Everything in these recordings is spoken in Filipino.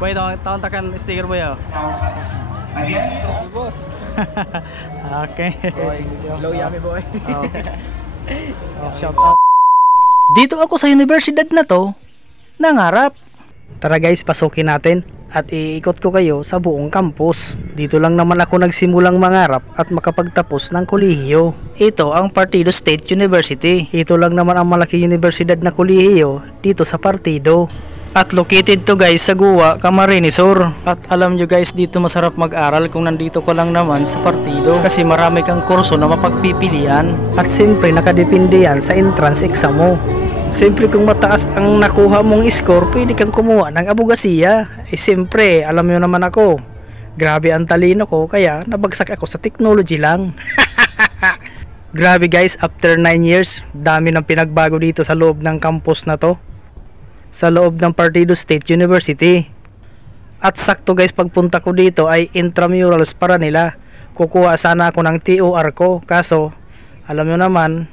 Boy, tahun takan sticker boy ya. Again, so boss. Okay. Boy, blow yummy boy. Shout out. Dito ako sa universidad na to, nangarap. Tara guys, pasukin natin at iikot ko kayo sa buong campus. Dito lang naman ako nagsimulang mangarap at makapagtapos ng kolehiyo. Ito ang Partido State University. Ito lang naman ang malaki universidad na kolehiyo dito sa Partido. At located to guys sa Guwa, Camarines Sur. At alam nyo guys, dito masarap mag-aral kung nandito ka lang naman sa Partido, kasi marami kang kurso na mapagpipilian. At siyempre nakadepende yan sa entrance exam mo. Siyempre kung mataas ang nakuha mong score, pwede kang kumuha ng abogasiya. Siyempre alam nyo naman ako, grabe ang talino ko, kaya nabagsak ako sa technology lang. Grabe guys, after 9 years, dami ng pinagbago dito sa loob ng campus na to, sa loob ng Partido State University. At sakto guys, pagpunta ko dito ay intramurals para nila. Kukuha sana ako ng TOR ko, kaso alam nyo naman,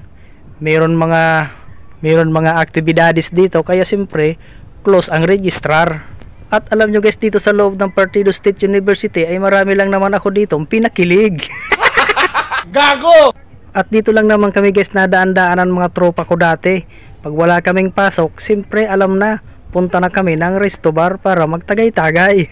mayroon mga aktibidades dito, kaya siyempre close ang registrar. At alam nyo guys, dito sa loob ng Partido State University ay marami lang naman ako dito pinakilig. Gago! At dito lang naman kami guys nadaan-daanan mga tropa ko dati. Pag wala kaming pasok, siyempre alam na, punta na kami ng resto bar para magtagay-tagay.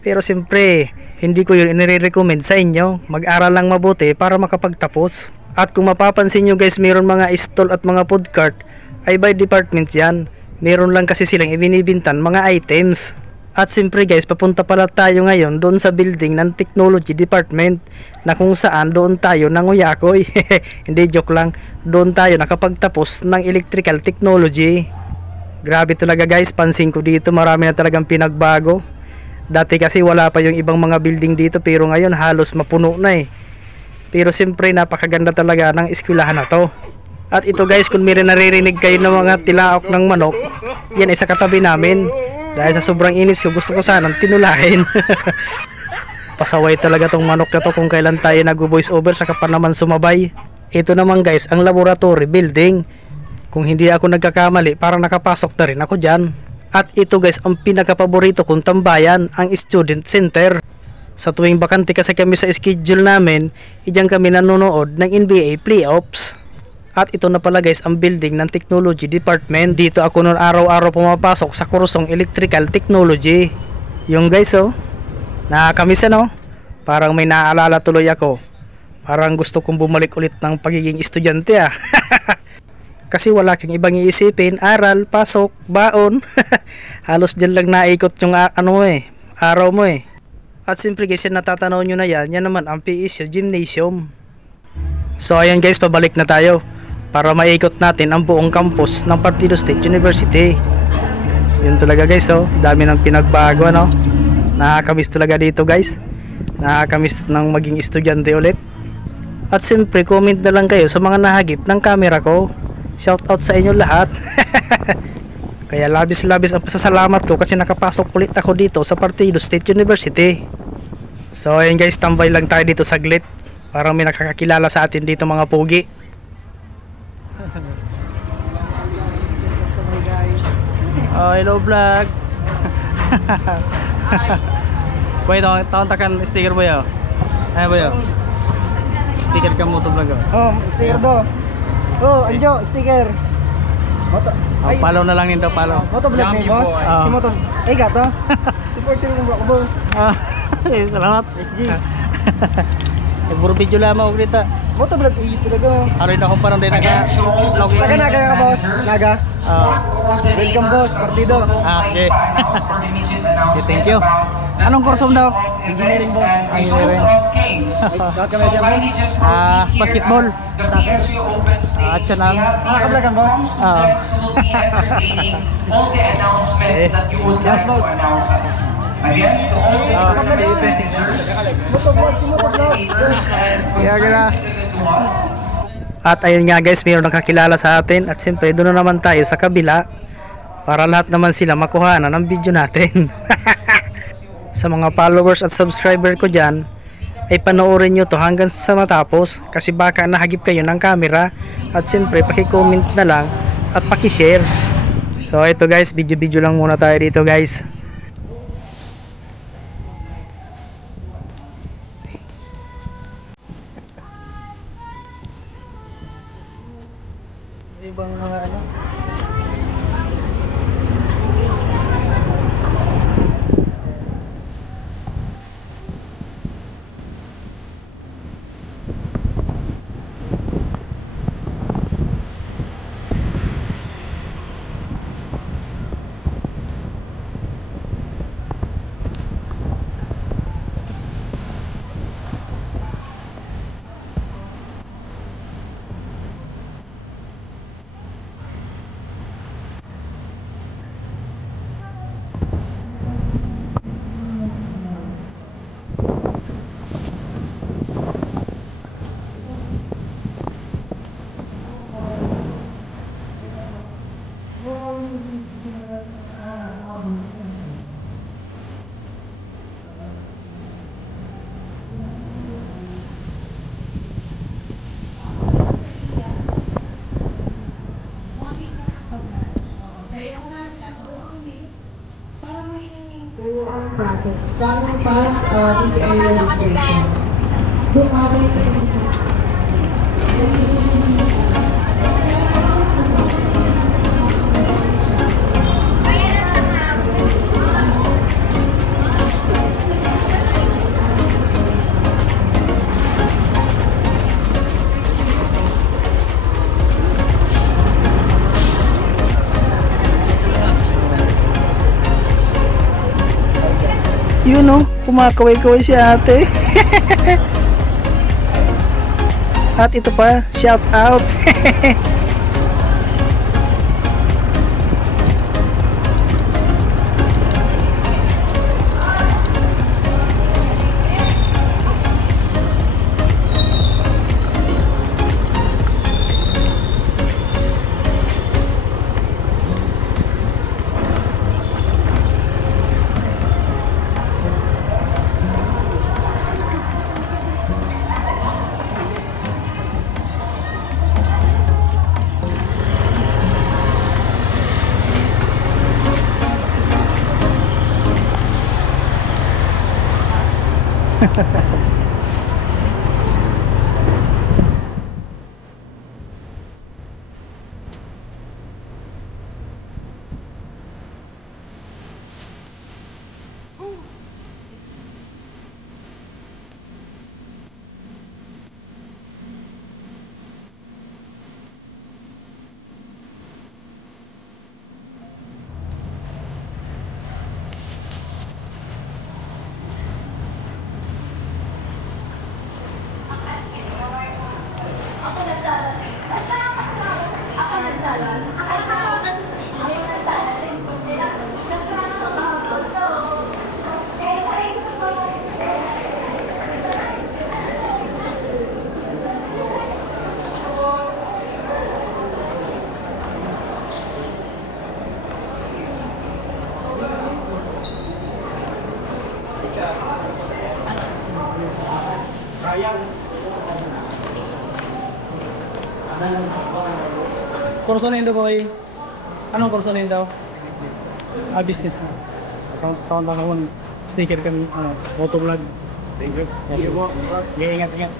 Pero siyempre hindi ko yun inire-recommend sa inyo. Mag-aral lang mabuti para makapagtapos. At kung mapapansin nyo guys, mayroon mga stall at mga food cart, ay by department yan. Meron lang kasi silang ibinibintan mga items. At siyempre guys, papunta pala tayo ngayon doon sa building ng technology department, na kung saan doon tayo nanguyakoy. Hindi, joke lang. Doon tayo nakapagtapos ng electrical technology. Grabe talaga guys, pansin ko dito marami na talagang pinagbago. Dati kasi wala pa yung ibang mga building dito, pero ngayon halos mapuno na eh. Pero siyempre napakaganda talaga ng eskwelahan na to. At ito guys, kung may naririnig kayo ng mga tilaok ng manok, yan ay sa katabi namin. Dahil sa sobrang inis ko, gusto ko sanang tinulahin. Pasaway talaga tong manok na to kung kailan tayo nag-voice over, saka pa naman sumabay. Ito naman guys, ang laboratory building. Kung hindi ako nagkakamali, parang nakapasok na rin ako dyan. At ito guys, ang pinakapaborito kong tambayan, ang student center. Sa tuwing bakante kasi kami sa schedule namin, diyan kami nanonood ng NBA playoffs. At ito na pala guys ang building ng technology department. Dito ako noon araw-araw pumapasok sa kursong electrical technology. Yung guys oh, nakakamiss ano, parang may naaalala tuloy ako. Parang gusto kong bumalik ulit ng pagiging estudyante ah. Kasi wala kang ibang iisipin, aral, pasok, baon. Halos dyan lang naikot yung araw mo eh. At siyempre guys, yung natatanaw nyo na yan naman ang PSU Gymnasium. So ayan guys, pabalik na tayo para maikot natin ang buong campus ng Partido State University. Yun talaga guys oh, dami ng pinagbago ano. Nakakamiss talaga dito guys. Nakakamiss ng maging estudyante ulit. At siyempre comment na lang kayo sa mga nahagip ng camera ko. Shout out sa inyo lahat. Kaya labis-labis ang pasasalamat ko kasi nakapasok ulit ako dito sa Partido State University. So ayun guys, tambay lang tayo dito saglit. Parang may nakakakilala sa atin dito mga pugi. Oh, hello vlog. Boy, tahun takan sticker boy oh. Ay boy oh. Sticker ka mo to vlog oh. Oh, sticker do. Oh, anjo, sticker. Moto. Oh, follow na lang nito, follow. Moto vlog ni boss. Si Moto. Ay gato. Supporter mo ko boss. Ah, salamat. SG. Puro video lamang ako dito. Moto vlog talaga. Aroy na akong parang din naga-vlog. Naga ka boss. Naga. Welcome boss, Partido. Okay. Okay, thank you. Anong kurso mo daw? Engineering boss. Engineering. Bakit kami dyan boss? Basketball. At siya lang. Nakablagan boss? All the announcements that you would like to announce us. Again, so all the tournament managers, coordinators, and concerned individuals. At ayun nga guys, mayroon nakakilala sa atin. At siyempre doon na naman tayo sa kabila para lahat naman sila makuha na ng video natin. Sa mga followers at subscriber ko dyan, ay panoorin nyo to hanggang sa matapos, kasi baka nahagip kayo ng camera. At siyempre paki-comment na lang at paki-share. So ito guys, video lang muna tayo dito guys. process following EPI registration. Yun oh, kumakaway-kaway si ate. At ito pa, shout out. Kurso na yun daw boy. Anong kurso na yun daw? Business na. Taon lang ako sticker kami, motovlog. Thank you. Thank you po. Ingat, ingat.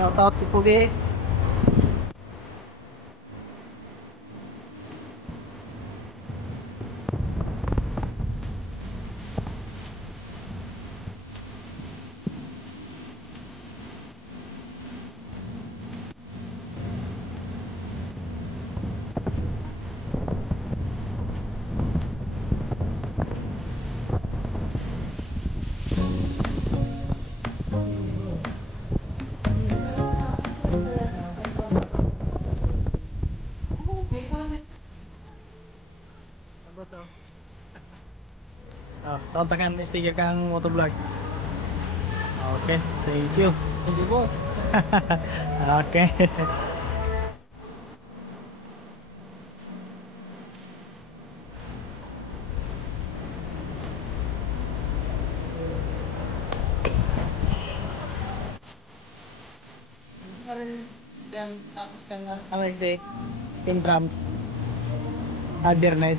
Shout out si Pugi. Tontakan stiker kang motovlog. Okay, thank you. Thank you po. Okay. Pin drums. Awareness.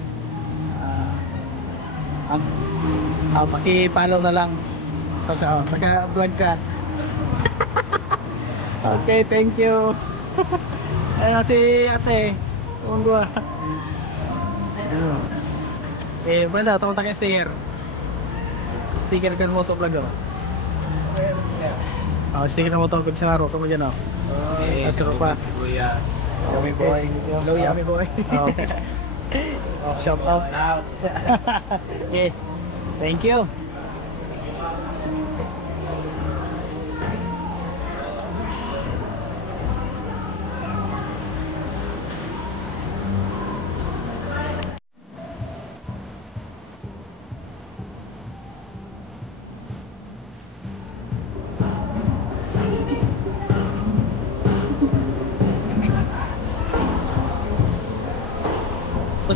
Paki-follow na lang. Naka-vlog ka. Okay, thank you. Ano si ate? Unggo. Brenda, tawag tayo sticker. Sticker kan mo sa vlog oh. Sticker na mo to kung sa araw. Tama dyan oh. Asuro pa. Yummy boy. Hello, yummy boy. Okay. Shout out. Okay. Thank you.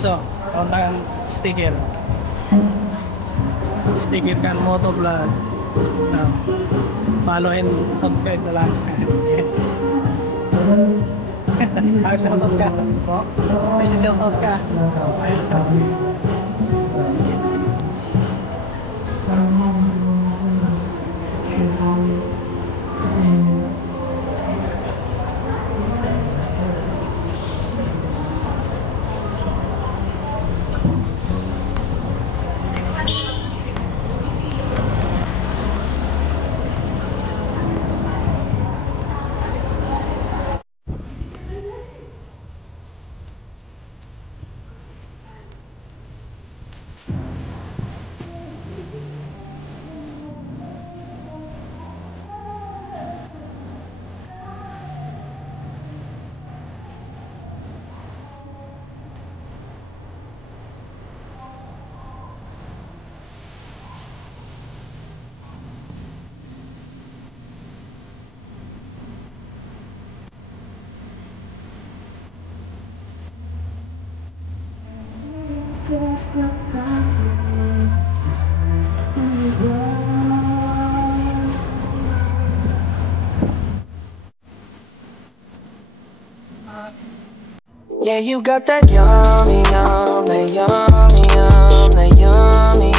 So, ang sticker. Sticker kan motovlog. Follow and subscribe na lang. Ay, shoutout ka. May shoutout ka. Yeah, you got that yummy, yum, that yummy, yum, that yummy,